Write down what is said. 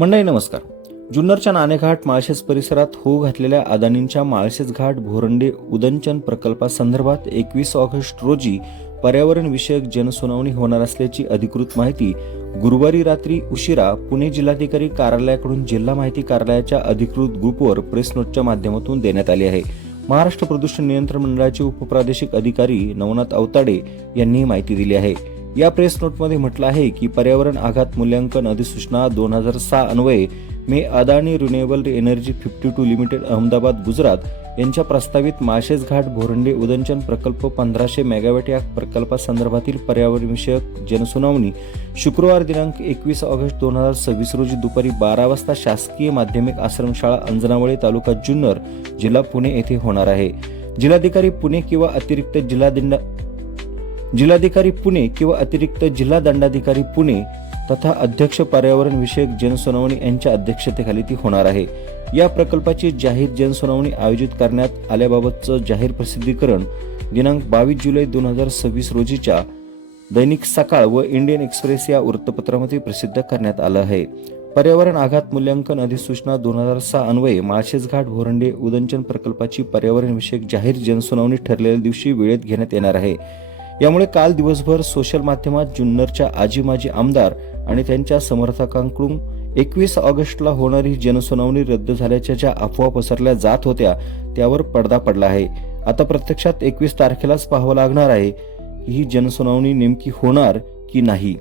मंडळी नमस्कार. जुन्नरच्या नाणेघाट माळशेज परिसरात होऊ घातलेल्या अदानींच्या माळशेज घाट भोरंडे उदंचन प्रकल्पासंदर्भात 21 ऑगस्ट रोजी पर्यावरण विषयक जनसुनावणी होणार असल्याची अधिकृत माहिती गुरुवारी रात्री उशिरा पुणे जिल्हाधिकारी कार्यालयाकडून जिल्हा माहिती कार्यालयाच्या अधिकृत ग्रुपवर प्रेस नोटच्या माध्यमातून देण्यात आली आहे. महाराष्ट्र प्रदूषण नियंत्रण मंडळाचे उपप्रादेशिक अधिकारी नवनाथ अवताडे यांनी ही माहिती दिली आहे. या प्रेस नोटमध्ये म्हटलं आहे की पर्यावरण आघात मूल्यांकन अधिसूचना 2006 अन्वये मे Adani renewable energy 52 limited Ahmedabad Gujarat यांच्या प्रस्तावित माळशेज घाट भोरंडे उदंचन प्रकल्प 1500 मेगावॅट या प्रकल्पासंदर्भातील पर्यावरण विषयक जनसुनावणी शुक्रवार दिनांक 21 ऑगस्ट 2026 रोजी दुपारी 12 वाजता शासकीय माध्यमिक आश्रमशाळा अंजनावळे तालुका जुन्नर जिल्हा पुणे येथे होणार आहे. जिल्हाधिकारी पुणे किंवा अतिरिक्त जिल्हा दंडाधिकारी पुणे तथा अध्यक्ष पर्यावरण विषयक जनसुनावणी यांच्या अध्यक्षतेखाली ती होणार आहे. या प्रकल्पाची जाहीर जनसुनावणी आयोजित करण्यात आल्याबाबतचं जाहीर प्रसिद्धीकरण दिनांक 22 जुलै 2026 रोजीच्या दैनिक सकाळ व इंडियन एक्सप्रेस या वृत्तपत्रामध्ये प्रसिद्ध करण्यात आलं आहे. पर्यावरण आघात मूल्यांकन अधिसूचना 2006 अन्वये माळशेज घाट भोरंडे उदंचन प्रकल्पाची पर्यावरण विषयक जाहीर जनसुनावणी ठरलेल्या दिवशी वेळेत घेण्यात येणार आहे. यामुळे काल दिवसभर सोशल माध्यमात जुन्नरच्या आजी माजी आमदार आणि त्यांच्या समर्थकांकडून 21 ऑगस्टला होणारी जनसुनावणी रद्द झाल्याच्या ज्या अफवा पसरल्या जात होत्या त्यावर पडदा पडला आहे. आता प्रत्यक्षात 21 तारखेलाच पाहावं लागणार आहे की ही जनसुनावणी नेमकी होणार की नाही.